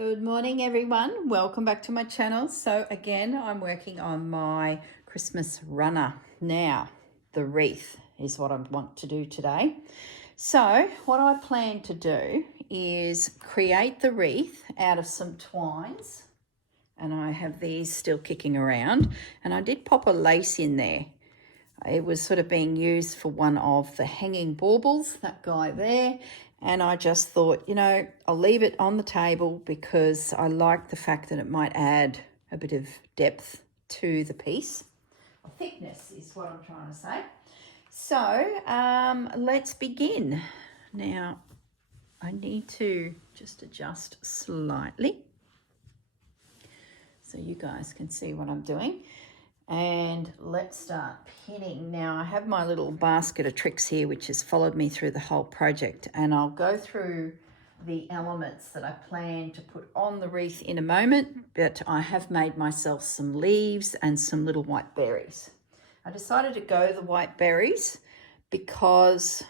Good morning, everyone. Welcome back to my channel. So again, I'm working on my Christmas runner. Now, the wreath is what I want to do today. So what I plan to do is create the wreath out of some twines. And I have these still kicking around. And I did pop a lace in there. It was sort of being used for one of the hanging baubles, that guy there. And I just thought, you know, I'll leave it on the table because I like the fact that it might add a bit of depth to the piece. Or thickness is what I'm trying to say. So let's begin. Now, I need to just adjust slightly so you guys can see what I'm doing. And let's start pinning. Now I have my little basket of tricks here which has followed me through the whole project, and I'll go through the elements that I plan to put on the wreath in a moment, but I have made myself some leaves and some little white berries. I decided to go the white berries because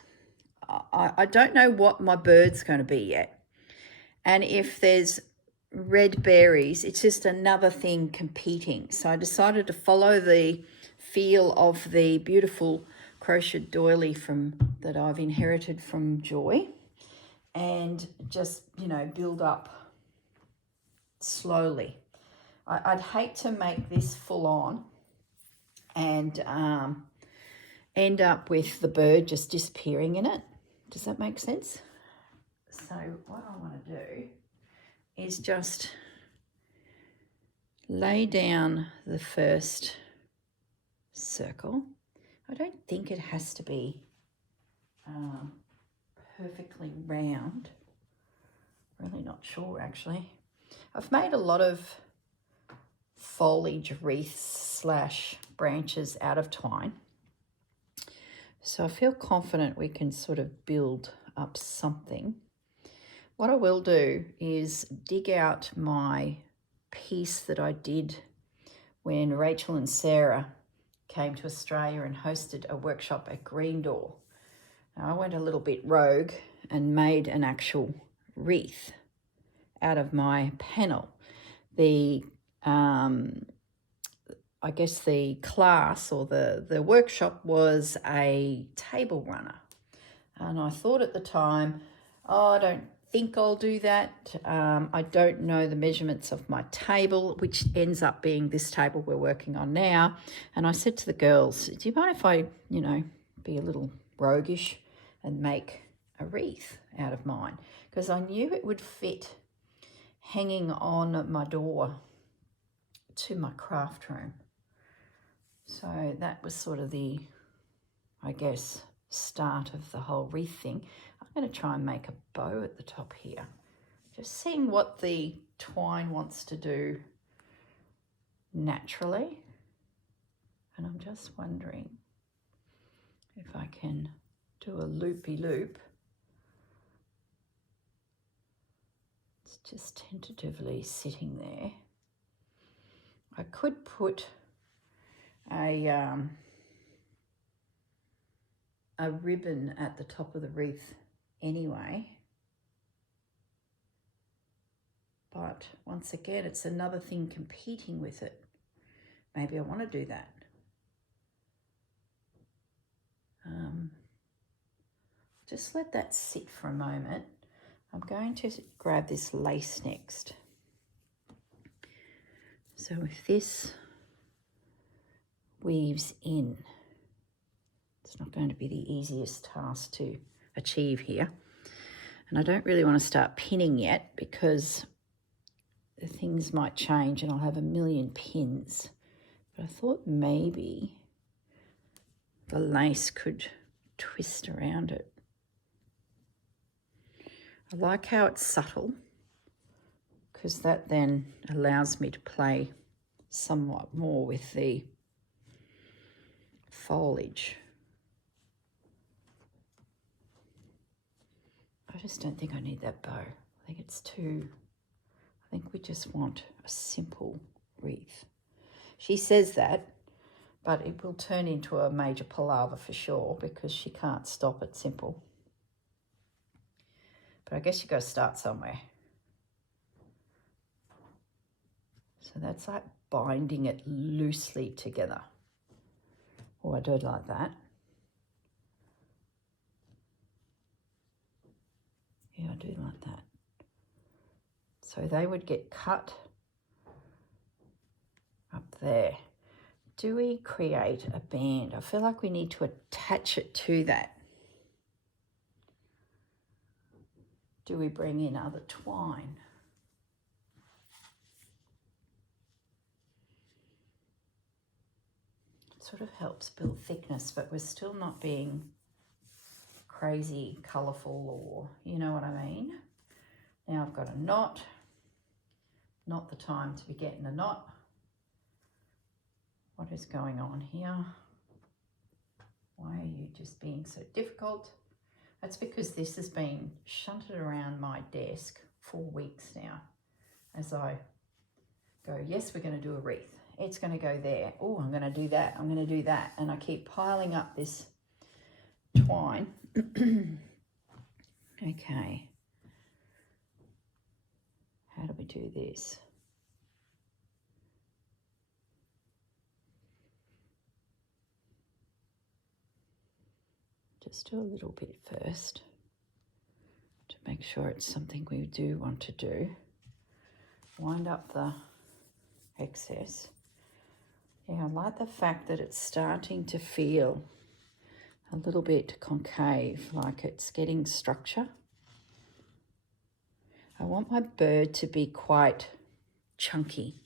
I don't know what my bird's going to be yet, and if there's red berries, it's just another thing competing. So I decided to follow the feel of the beautiful crocheted doily that I've inherited from Joy, and just, you know, build up slowly. I'd hate to make this full on and end up with the bird just disappearing in it. Does that make sense? So what I want to do is just lay down the first circle. I don't think it has to be perfectly round. Really not sure, actually. I've made a lot of foliage wreaths / branches out of twine. So I feel confident we can sort of build up something. What I will do is dig out my piece that I did when Rachel and Sarah came to Australia and hosted a workshop at Reindeer. Now, I went a little bit rogue and made an actual wreath out of my panel. I guess the class or the workshop was a table runner. And I thought at the time, oh, I don't think I'll do that. I don't know the measurements of my table, which ends up being this table we're working on now. And I said to the girls, do you mind if I, you know, be a little roguish and make a wreath out of mine? Because I knew it would fit hanging on my door to my craft room. So that was sort of the, I guess, start of the whole wreath thing. I'm going to try and make a bow at the top here. Just seeing what the twine wants to do naturally. And I'm just wondering if I can do a loopy-loop. It's just tentatively sitting there. I could put a ribbon at the top of the wreath anyway, but once again it's another thing competing with it. Maybe I want to do that. Just let that sit for a moment. I'm going to grab this lace next. So if this weaves in, it's not going to be the easiest task to achieve here. And I don't really want to start pinning yet because things might change and I'll have a million pins. But I thought maybe the lace could twist around it. I like how it's subtle because that then allows me to play somewhat more with the foliage. I just don't think I need that bow. I think it's too, I think we just want a simple wreath. She says that, but it will turn into a major palaver for sure because she can't stop at simple. But I guess you got to start somewhere. So that's like binding it loosely together. Oh, I do it like that. Yeah, I do like that. So they would get cut up there. Do we create a band? I feel like we need to attach it to that. Do we bring in other twine? It sort of helps build thickness, but we're still not being crazy colourful, or you know what I mean. Now I've got a knot. Not the time to be getting a knot. What is going on here? Why are you just being so difficult? That's because this has been shunted around my desk for weeks now. As I go, yes, we're going to do a wreath. It's going to go there. Oh, I'm going to do that. I'm going to do that. And I keep piling up this twine. Okay. How do we do this? Just do a little bit first to make sure it's something we do want to do. Wind up the excess. Yeah, I like the fact that it's starting to feel a little bit concave, like it's getting structure. I want my bird to be quite chunky,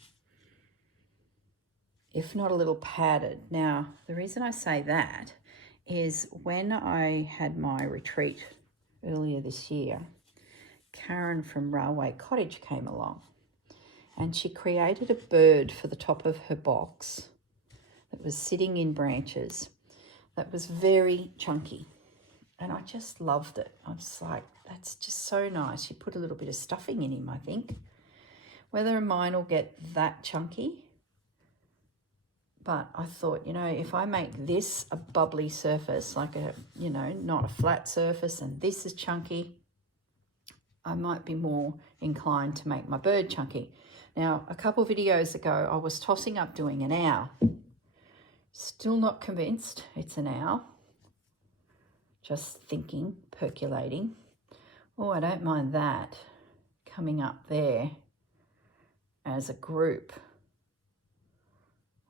if not a little padded. Now, the reason I say that is when I had my retreat earlier this year, Karen from Railway Cottage came along and she created a bird for the top of her box that was sitting in branches that was very chunky. And I just loved it. I was like, that's just so nice. She put a little bit of stuffing in him, I think. Whether mine will get that chunky, but I thought, you know, if I make this a bubbly surface, like a, you know, not a flat surface, and this is chunky, I might be more inclined to make my bird chunky. Now, a couple videos ago, I was tossing up doing an owl. Still not convinced it's an owl. Just thinking, percolating. Oh, I don't mind that coming up there as a group.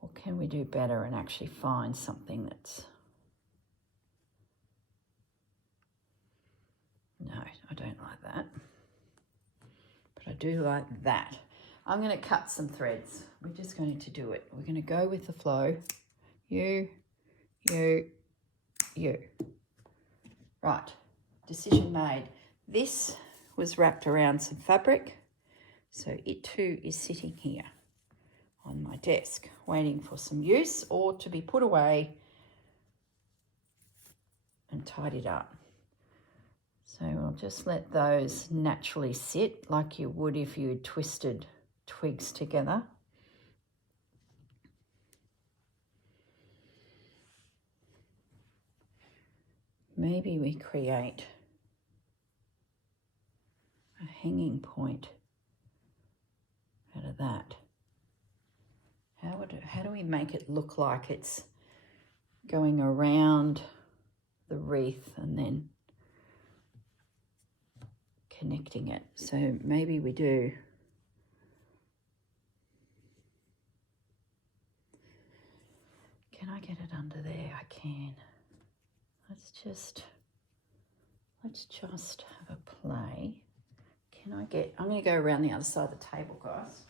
Or can we do better and actually find something that's... No, I don't like that. But I do like that. I'm going to cut some threads. We're just going to do it. We're going to go with the flow. You. Right, decision made. This was wrapped around some fabric, so it too is sitting here on my desk, waiting for some use or to be put away and tidied up. So we'll just let those naturally sit like you would if you had twisted twigs together. Maybe we create a hanging point out of that. How do we make it look like it's going around the wreath and then connecting it? So maybe we do. Can I get it under there? I can. Let's just have a play. I'm going to go around the other side of the table, guys.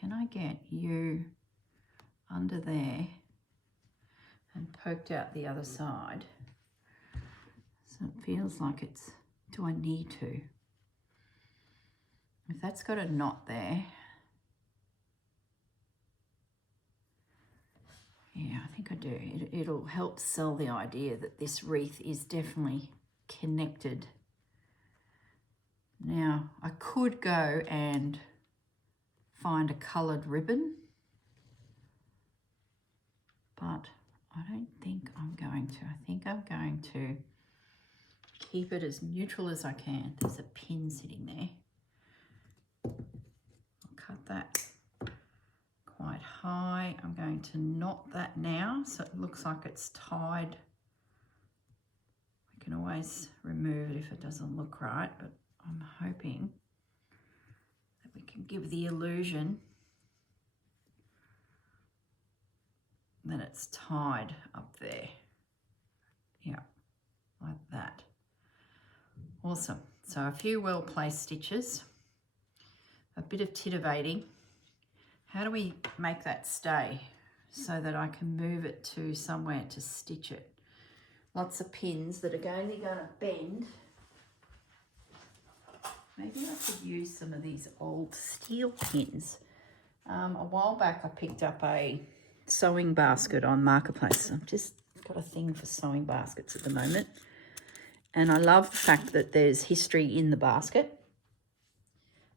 Can I get you under there and poked out the other side? So it feels like it's, do I need to? If that's got a knot there, yeah, I think I do. It'll help sell the idea that this wreath is definitely connected. Now, I could go and find a coloured ribbon, but I don't think I'm going to. I think I'm going to keep it as neutral as I can. There's a pin sitting there. I'll cut that quite high. I'm going to knot that now so it looks like it's tied. I can always remove it if it doesn't look right, but I'm hoping that we can give the illusion that it's tied up there. Yeah, like that. Awesome. So a few well-placed stitches, a bit of titivating. How do we make that stay so that I can move it to somewhere to stitch it? Lots of pins that are only going to bend. Maybe I could use some of these old steel pins. A while back I picked up a sewing basket on Marketplace. I've just got a thing for sewing baskets at the moment. And I love the fact that there's history in the basket.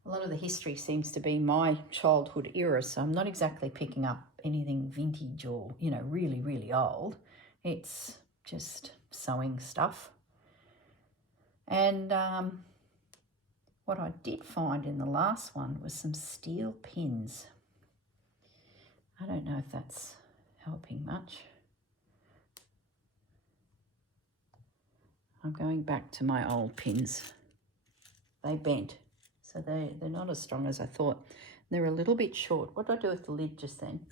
A lot of the history seems to be my childhood era, so I'm not exactly picking up anything vintage or, you know, really, really old. It's just sewing stuff. And what I did find in the last one was some steel pins. I don't know if that's helping much. I'm going back to my old pins. They bent, so they're not as strong as I thought. They're a little bit short. What did I do with the lid just then?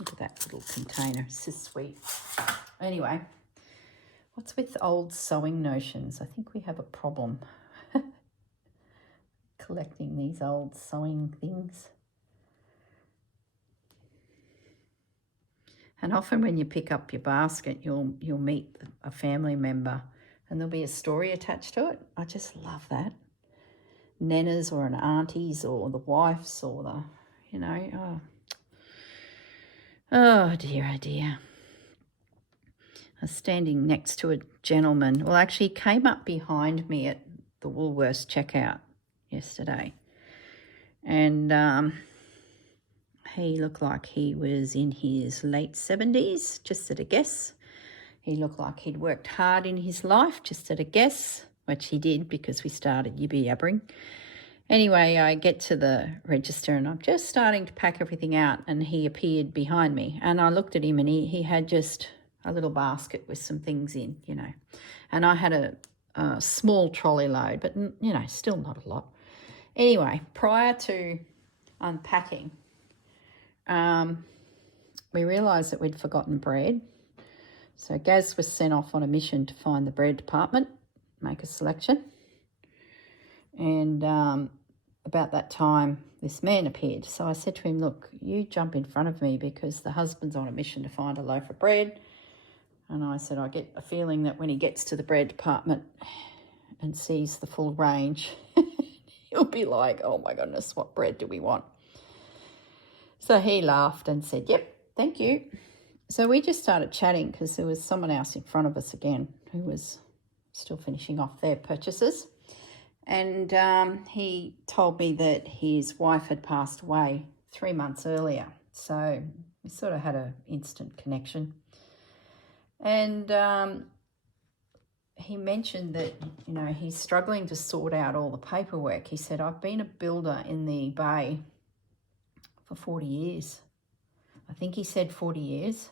Look at that little container. It's so sweet. Anyway, what's with old sewing notions? I think we have a problem collecting these old sewing things. And often when you pick up your basket, you'll meet a family member and there'll be a story attached to it. I just love that. Nanas or an aunties or the wives or the, you know, oh dear, oh dear. I was standing next to a gentleman. Well, actually he came up behind me at the Woolworths checkout yesterday. And he looked like he was in his late 70s, just at a guess. He looked like he'd worked hard in his life, just at a guess, which he did because we started yibby yabbering. Anyway, I get to the register and I'm just starting to pack everything out and he appeared behind me. And I looked at him and he had just a little basket with some things in, you know. And I had a small trolley load, but, you know, still not a lot. Anyway, prior to unpacking, we realised that we'd forgotten bread. So Gaz was sent off on a mission to find the bread department, make a selection. And about that time, this man appeared. So I said to him, look, you jump in front of me because the husband's on a mission to find a loaf of bread. And I said, I get a feeling that when he gets to the bread department and sees the full range, he'll be like, oh my goodness, what bread do we want? So he laughed and said, yep, thank you. So we just started chatting because there was someone else in front of us again who was still finishing off their purchases. And he told me that his wife had passed away 3 months earlier. So we sort of had an instant connection. And he mentioned that, you know, he's struggling to sort out all the paperwork. He said, I've been a builder in the Bay for 40 years. I think he said 40 years.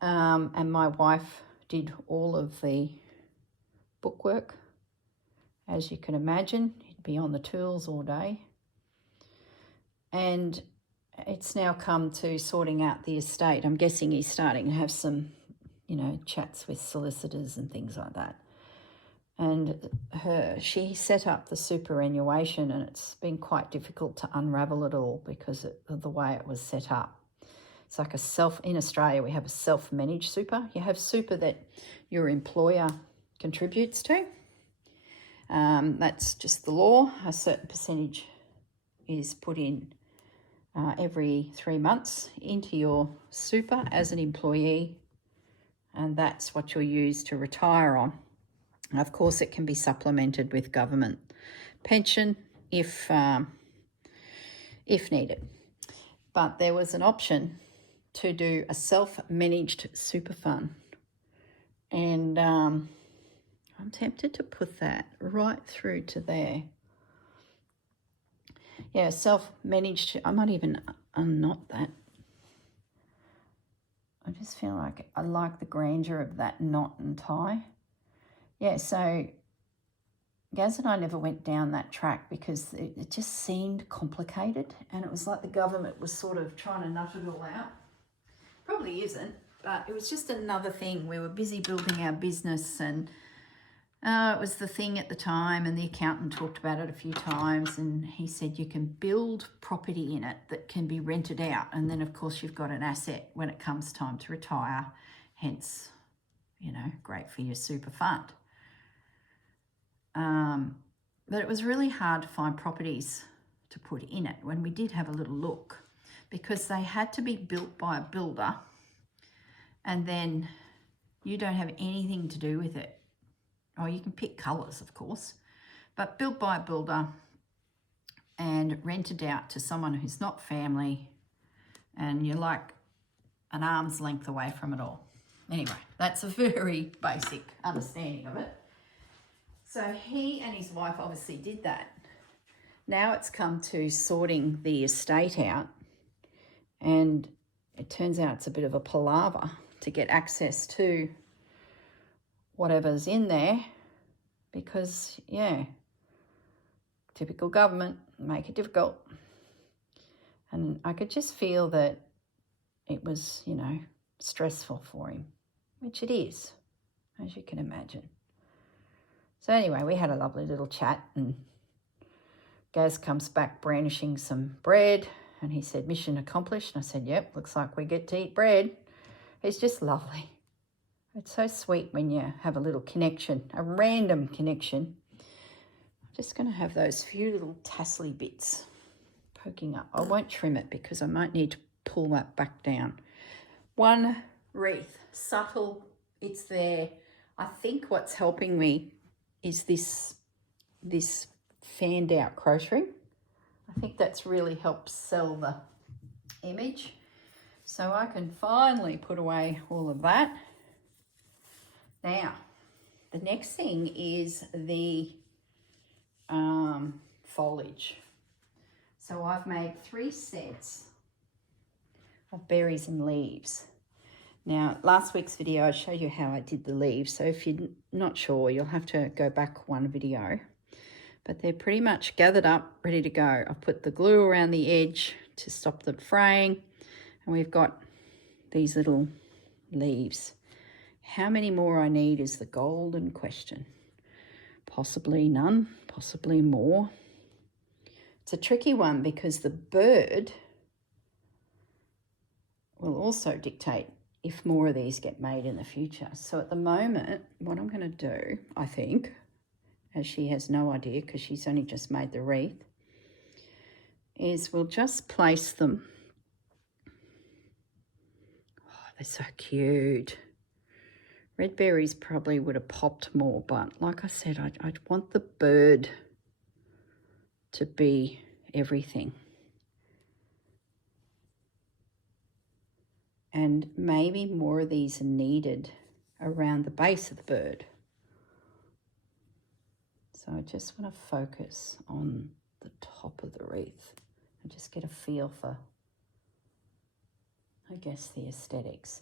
And my wife did all of the bookwork. As you can imagine, he'd be on the tools all day. And it's now come to sorting out the estate. I'm guessing he's starting to have some, you know, chats with solicitors and things like that. And she set up the superannuation and it's been quite difficult to unravel it all because of the way it was set up. It's like in Australia, we have a self-managed super. You have super that your employer contributes to. That's just the law. A certain percentage is put in every 3 months into your super as an employee, and that's what you'll use to retire on. Of course, it can be supplemented with government pension if needed. But there was an option to do a self-managed super fund. And I'm tempted to put that right through to there. Yeah, self-managed. I might even unknot that. I just feel like I like the grandeur of that knot and tie. Yeah, so Gaz and I never went down that track because it just seemed complicated, and it was like the government was sort of trying to nut it all out. Probably isn't, but it was just another thing. We were busy building our business, and it was the thing at the time, and the accountant talked about it a few times, and he said you can build property in it that can be rented out, and then of course you've got an asset when it comes time to retire, hence, you know, great for your super fund. But it was really hard to find properties to put in it when we did have a little look, because they had to be built by a builder, and then you don't have anything to do with it. Oh, you can pick colours, of course, but built by a builder and rented out to someone who's not family, and you're like an arm's length away from it all. Anyway, that's a very basic understanding of it. So he and his wife obviously did that. Now it's come to sorting the estate out, and it turns out it's a bit of a palaver to get access to whatever's in there, because, yeah, typical government, make it difficult. And I could just feel that it was, you know, stressful for him, which it is, as you can imagine. So anyway, we had a lovely little chat, and Gaz comes back brandishing some bread, and he said, mission accomplished. And I said, yep, looks like we get to eat bread. It's just lovely. It's so sweet when you have a little connection, a random connection. I'm just going to have those few little tassely bits poking up. I won't trim it because I might need to pull that back down. One wreath, subtle, it's there. I think what's helping me is this fanned out crochet. I think that's really helped sell the image. So I can finally put away all of that. Now, the next thing is the foliage. So I've made 3 sets of berries and leaves. Now, last week's video, I showed you how I did the leaves. So if you're not sure, you'll have to go back one video. But they're pretty much gathered up, ready to go. I've put the glue around the edge to stop them fraying. And we've got these little leaves. How many more I need is the golden question. Possibly none, possibly more. It's a tricky one because the bird will also dictate if more of these get made in the future. So at the moment, what I'm going to do, I think, as she has no idea because she's only just made the wreath, is we'll just place them. Oh, they're so cute. Red berries probably would have popped more, but like I said, I'd want the bird to be everything. And maybe more of these are needed around the base of the bird. So I just want to focus on the top of the wreath and just get a feel for, I guess, the aesthetics.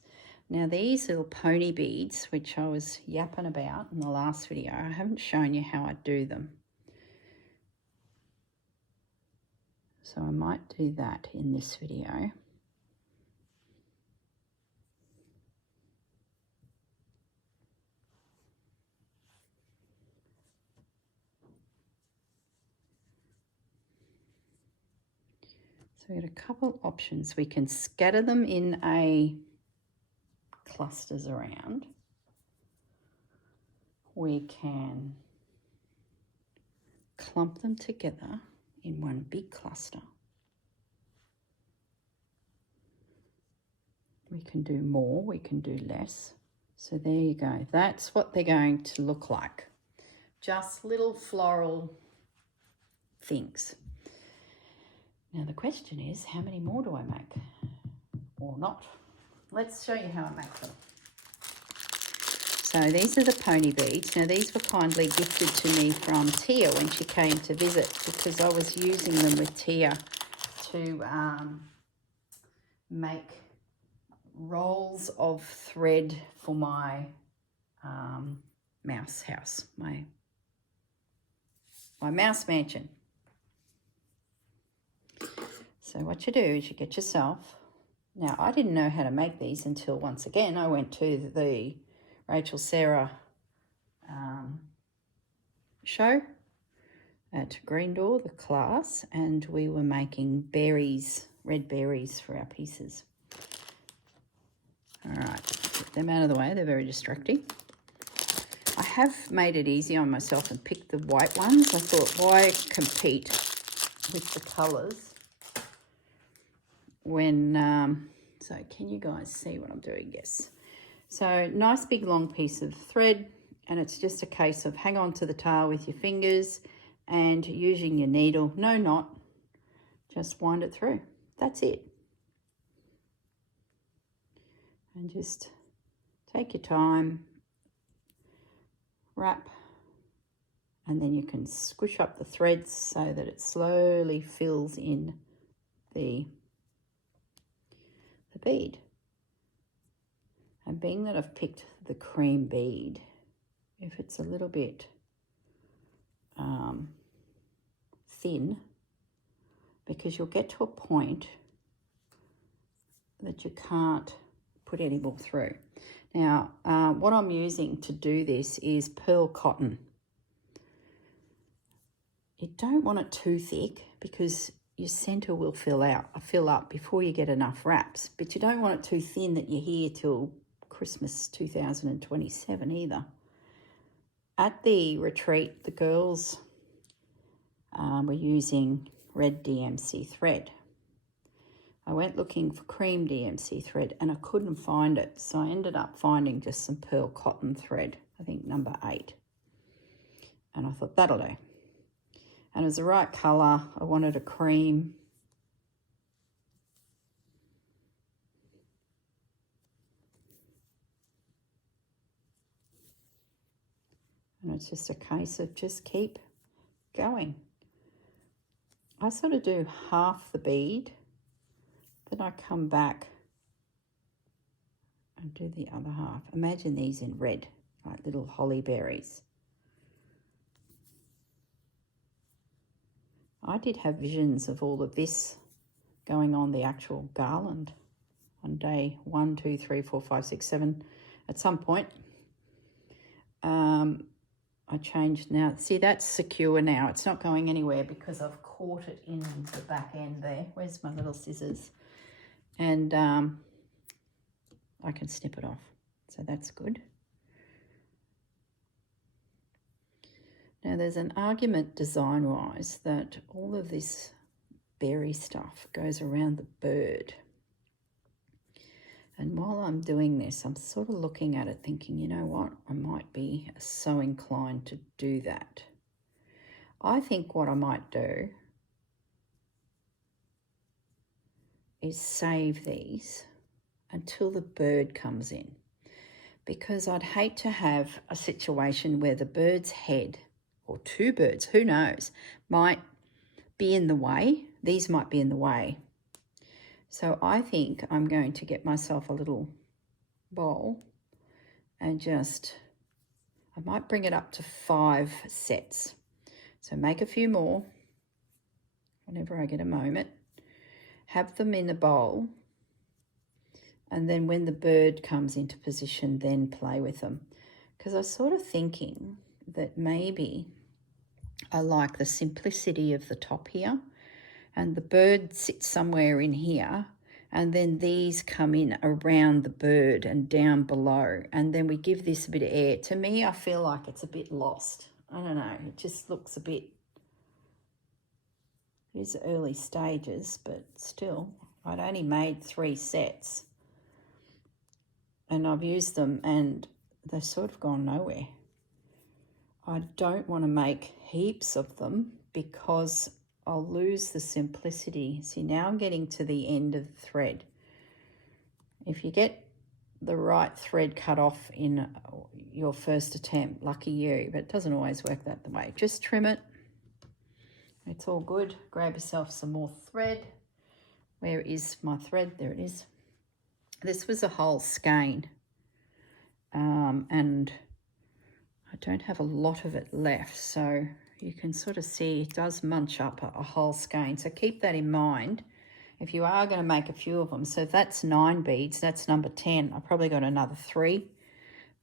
Now these little pony beads, which I was yapping about in the last video, I haven't shown you how I do them. So I might do that in this video. So we got a couple options. We can scatter them in a clusters around. We can clump them together in one big cluster. We can do more, we can do less. So there you go. That's what they're going to look like. Just little floral things. Now the question is, how many more do I make? Or not? Let's show you how I make them. So these are the pony beads. Now these were kindly gifted to me from Tia when she came to visit, because I was using them with Tia to make rolls of thread for my mouse house, my mouse mansion. So what you do is you get yourself, now I didn't know how to make these until once again I went to the Rachel Sarah show at Green Door, the class, and we were making berries, red berries for our pieces. All right, get them out of the way, they're very distracting. I have made it easy on myself and picked the white ones. I thought, why compete with the colours when, so can you guys see what I'm doing? Yes. So nice big long piece of thread, and it's just a case of hang on to the tail with your fingers and using your needle, no knot, just wind it through. That's it. And just take your time, wrap, and then you can squish up the threads so that it slowly fills in the bead. And being that I've picked the cream bead, if it's a little bit thin, because you'll get to a point that you can't put any more through. Now, what I'm using to do this is pearl cotton. You don't want it too thick because your centre will fill up before you get enough wraps, but you don't want it too thin that you're here till Christmas 2027 either. At the retreat, the girls were using red DMC thread. I went looking for cream DMC thread and I couldn't find it, so I ended up finding just some pearl cotton thread, I think number 8. And I thought that'll do. And it was the right colour. I wanted a cream. And it's just a case of just keep going. I sort of do half the bead, then I come back and do the other half. Imagine these in red, like little holly berries. I did have visions of all of this going on the actual garland on day 1, 2, 3, 4, 5, 6, 7 at some point. I changed now. See, that's secure now. It's not going anywhere because I've caught it in the back end there. Where's my little scissors? And I can snip it off. So that's good. Now, there's an argument design-wise that all of this berry stuff goes around the bird. And while I'm doing this, I'm sort of looking at it thinking, you know what, I might be so inclined to do that. I think what I might do is save these until the bird comes in, because I'd hate to have a situation where the bird's head, or two birds, who knows, might be in the way. These might be in the way. So I think I'm going to get myself a little bowl and I might bring it up to 5 sets. So make a few more whenever I get a moment. Have them in a bowl, and then when the bird comes into position, then play with them. Because I was sort of thinking that maybe I like the simplicity of the top here, and the bird sits somewhere in here, and then these come in around the bird and down below, and then we give this a bit of air. To me, I feel like it's a bit lost. I don't know, it just looks a bit, it is early stages, but still, I'd only made 3 sets, and I've used them, and they've sort of gone nowhere. I don't want to make heaps of them because I'll lose the simplicity. See, now I'm getting to the end of the thread. If you get the right thread cut off in, your first attempt. Lucky you, but it doesn't always work that way. Just trim it. It's all good. Grab yourself some more thread. Where is my thread? There it is. This was a whole skein, and I don't have a lot of it left, so you can sort of see it does munch up a whole skein. So keep that in mind if you are going to make a few of them. So that's 9 beads. That's number 10. I probably got another 3,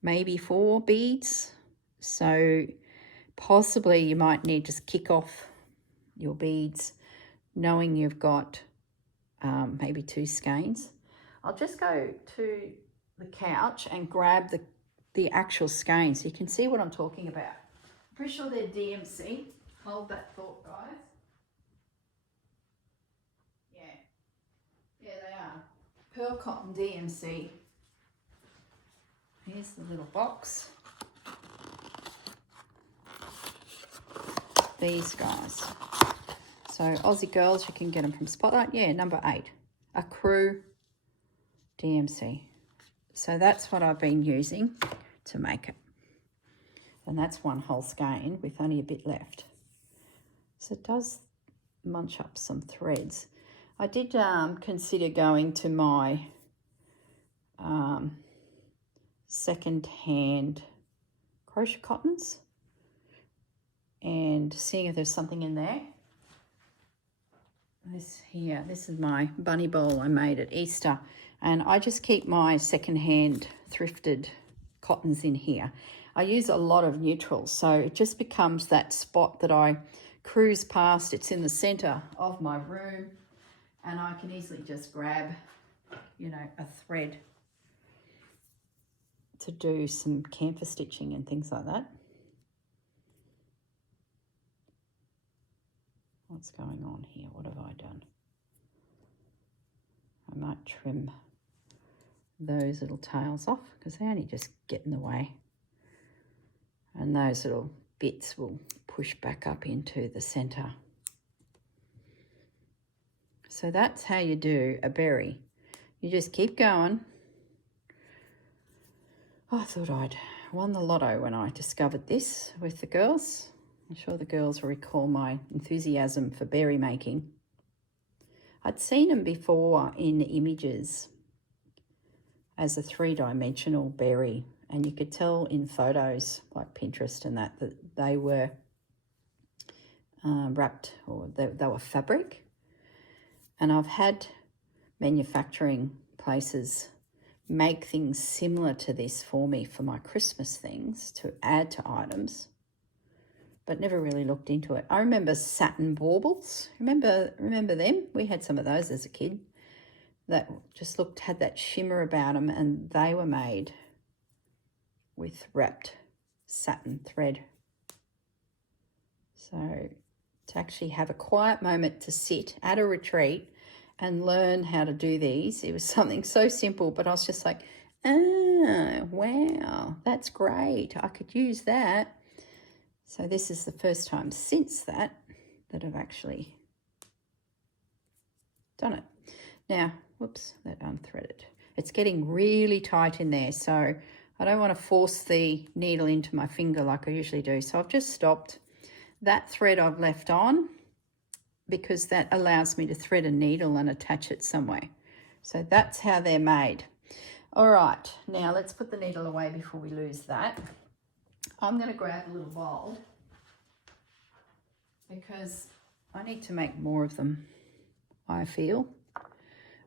maybe 4 beads. So possibly you might need to kick off your beads knowing you've got maybe 2 skeins. I'll just go to the couch and grab the actual skeins so you can see what I'm talking about. I'm pretty sure they're DMC. Hold that thought, guys. Yeah, they are. Pearl Cotton DMC. Here's the little box. These guys. So Aussie girls, you can get them from Spotlight. Yeah, number 8. A Crew DMC. So that's what I've been using to make it. And that's one whole skein with only a bit left. So it does munch up some threads. I did consider going to my second-hand crochet cottons and seeing if there's something in there. This here, this is my bunny bowl I made at Easter, and I just keep my second-hand thrifted cottons in here. I use a lot of neutrals, so it just becomes that spot that I cruise past. It's in the center of my room, and I can easily just grab, you know, a thread to do some camphor stitching and things like that. What's going on here? What have I done? I might trim those little tails off because they only just get in the way. And those little bits will push back up into the center. So that's how you do a berry. You just keep going. I thought I'd won the lotto when I discovered this with the girls. I'm sure the girls will recall my enthusiasm for berry making. I'd seen them before in images as a 3-dimensional berry, and you could tell in photos like Pinterest and that they were wrapped, or they were fabric. And I've had manufacturing places make things similar to this for me for my Christmas things to add to items, but never really looked into it. I remember satin baubles. Remember them? We had some of those as a kid that just had that shimmer about them, and they were made with wrapped satin thread. So to actually have a quiet moment to sit at a retreat and learn how to do these, it was something so simple, but I was just like, oh, wow, that's great. I could use that. So this is the first time since that I've actually done it. Now, whoops, that unthreaded. It's getting really tight in there, so I don't want to force the needle into my finger like I usually do. So I've just stopped. That thread I've left on because that allows me to thread a needle and attach it somewhere. So that's how they're made. All right, now let's put the needle away before we lose that. I'm going to grab a little bowl because I need to make more of them, I feel.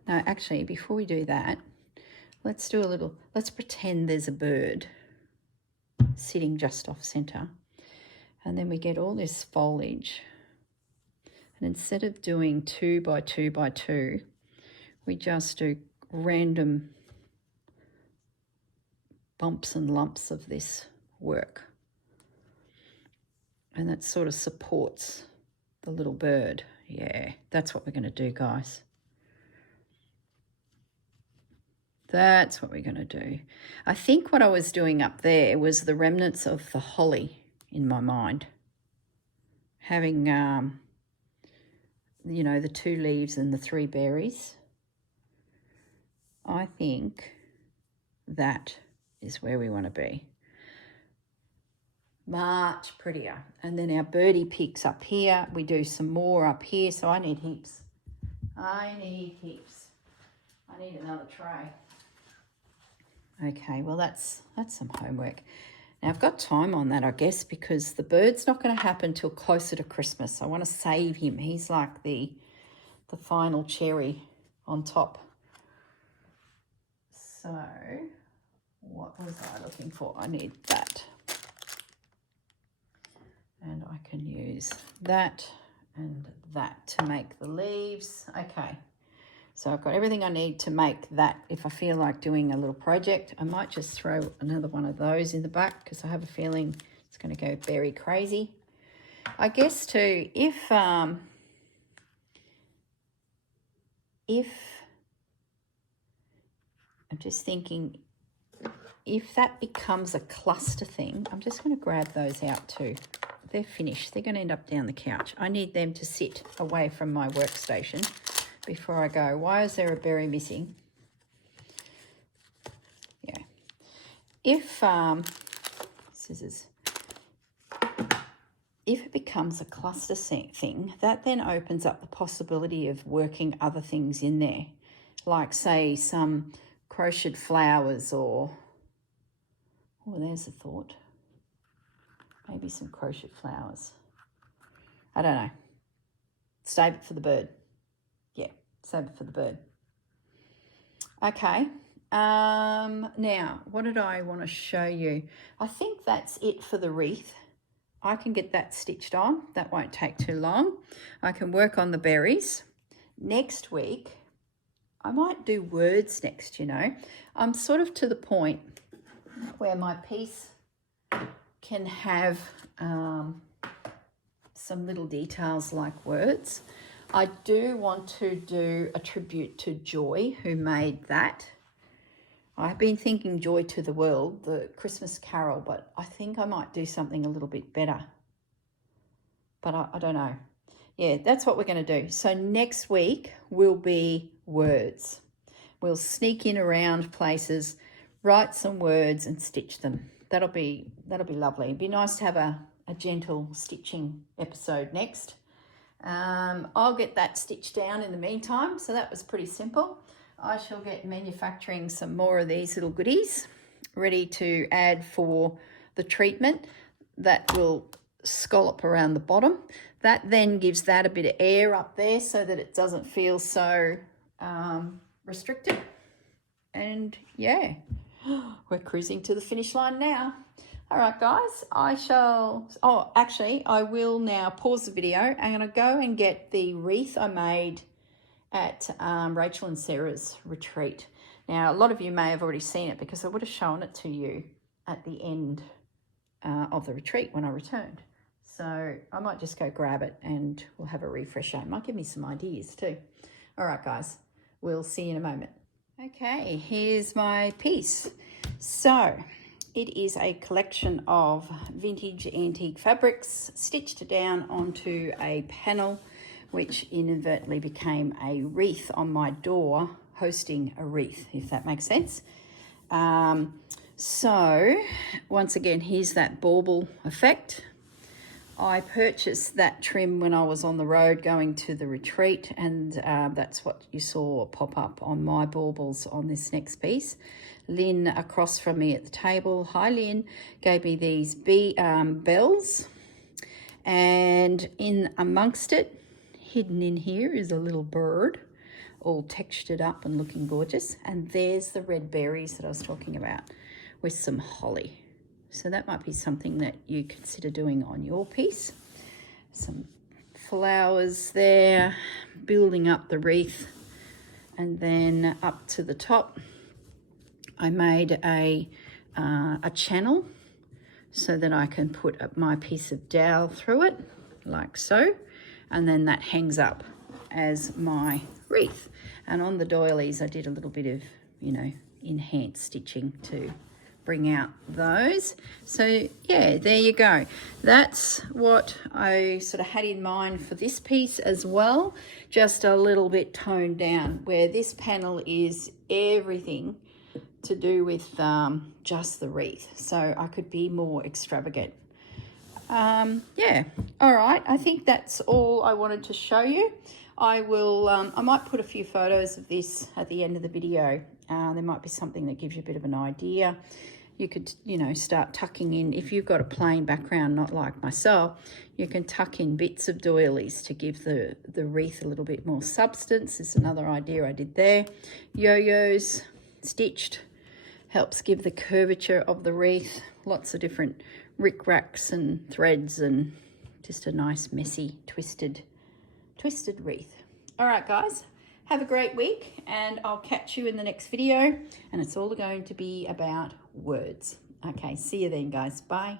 No, actually, before we do that, let's pretend there's a bird sitting just off center. And then we get all this foliage. And instead of doing 2 by 2 by 2, we just do random bumps and lumps of this work. And that sort of supports the little bird. Yeah, that's what we're going to do, guys. That's what we're going to do. I think what I was doing up there was the remnants of the holly in my mind. Having, you know, the 2 leaves and the 3 berries. I think that is where we want to be. much prettier. And then our birdie picks up here. We do some more up here. So I need heaps. I need heaps. I need another tray. Okay, well that's some homework. Now I've got time on that, I guess, because the bird's not going to happen till closer to Christmas. I want to save him. He's like the final cherry on top. So what was I looking for? I need that. And I can use that and that to make the leaves. Okay. So I've got everything I need to make that. If I feel like doing a little project, I might just throw another one of those in the back because I have a feeling it's going to go very crazy. I guess too, if I'm just thinking, if that becomes a cluster thing, I'm just going to grab those out too. They're finished. They're going to end up down the couch. I need them to sit away from my workstation before I go. Why is there a berry missing? Yeah. If, scissors, if it becomes a cluster thing, that then opens up the possibility of working other things in there. Like say some crocheted flowers or, oh, there's a thought. Maybe some crochet flowers. I don't know. Save it for the bird. Yeah, save it for the bird. Okay. Now, what did I want to show you? I think that's it for the wreath. I can get that stitched on. That won't take too long. I can work on the berries. Next week, I might do words next, you know. I'm sort of to the point where my piece can have some little details like words. I do want to do a tribute to Joy, who made that. I've been thinking Joy to the World, the Christmas carol, but I think I might do something a little bit better. But I don't know. Yeah, that's what we're going to do. So next week will be words. We'll sneak in around places, write some words and stitch them. That'll be lovely. It'd be nice to have a gentle stitching episode next. I'll get that stitched down in the meantime. So that was pretty simple. I shall get manufacturing some more of these little goodies ready to add for the treatment. That will scallop around the bottom. That then gives that a bit of air up there so that it doesn't feel so restricted. And yeah, we're cruising to the finish line now. All right, guys, I will now pause the video. I'm going to go and get the wreath I made at Rachel and Sarah's retreat. Now, a lot of you may have already seen it because I would have shown it to you at the end of the retreat when I returned. So I might just go grab it and we'll have a refresher. It might give me some ideas too. All right, guys, we'll see you in a moment. Okay, here's my piece. So it is a collection of vintage antique fabrics stitched down onto a panel, which inadvertently became a wreath on my door, hosting a wreath, if that makes sense. So once again, here's that bauble effect. I purchased that trim when I was on the road going to the retreat, and that's what you saw pop up on my baubles on this next piece. Lynn, across from me at the table, hi Lynn, gave me these bells, and in amongst it, hidden in here, is a little bird, all textured up and looking gorgeous. And there's the red berries that I was talking about with some holly. So that might be something that you consider doing on your piece. Some flowers there, building up the wreath. And then up to the top, I made a channel so that I can put up my piece of dowel through it, like so. And then that hangs up as my wreath. And on the doilies, I did a little bit of, you know, enhanced stitching to bring out those. So yeah, there you go. That's what I sort of had in mind for this piece as well, just a little bit toned down, where this panel is everything to do with just the wreath. So I could be more extravagant. Yeah, all right, I think that's all I wanted to show you. I will, I might put a few photos of this at the end of the video. There might be something that gives you a bit of an idea. You could, you know, start tucking in, if you've got a plain background, not like myself, you can tuck in bits of doilies to give the wreath a little bit more substance. It's another idea I did there. Yo-yos stitched helps give the curvature of the wreath. Lots of different rick-racks and threads and just a nice, messy, twisted wreath. All right, guys, have a great week, and I'll catch you in the next video, and it's all going to be about words. Okay, see you then, guys. Bye.